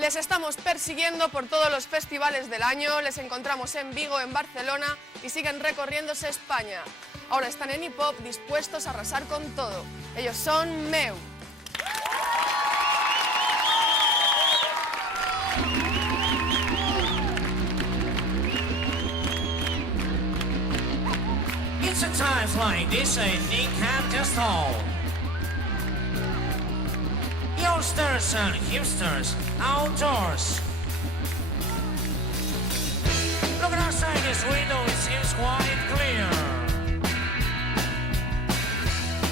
Les estamos persiguiendo por todos los festivales del año, les encontramos en Vigo, en Barcelona y siguen recorriéndose España. Ahora están en hip hop dispuestos a arrasar con todo. Ellos son Meu. It's at times like this a Nick can't just hold. Youngsters and hipsters outdoors. Looking outside this window, it seems quite clear.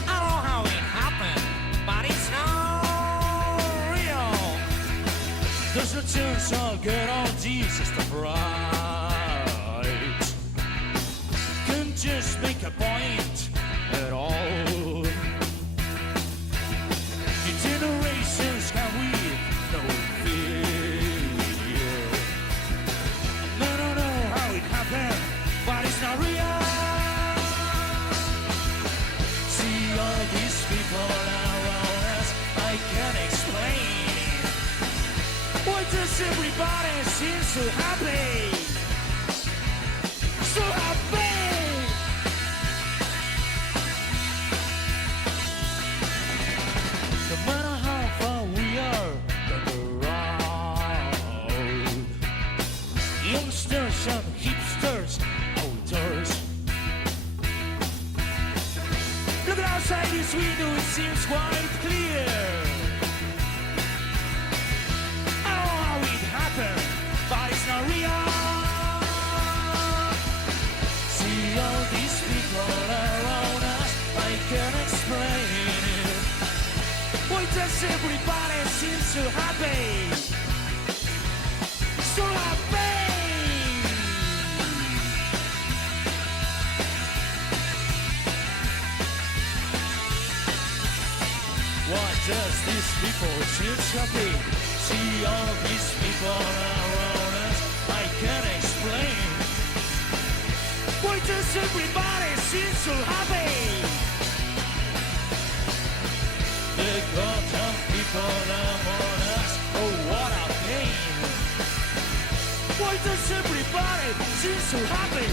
I don't know how it happened, but it's not real. There's no chance I'll get all Jesus to bright. Can't just make a point at all. Generations can we no fear. I don't know how it happened, but it's not real. See all these people around us, I can't explain. Why does everybody seem so happy? So happy! No matter how far we are down the road, youngsters and hipsters outdoors. Looking outside this window, it seems quite clear. I don't know how it happened, but it's not real. See all these people around us, I can't explain it. Why does everybody seem so happy? So happy! Why does these people seem so happy? See all these people around us, I can't explain. Why does everybody seem so happy? The goddamn people among us, oh what a pain. Why does everybody seem so happy?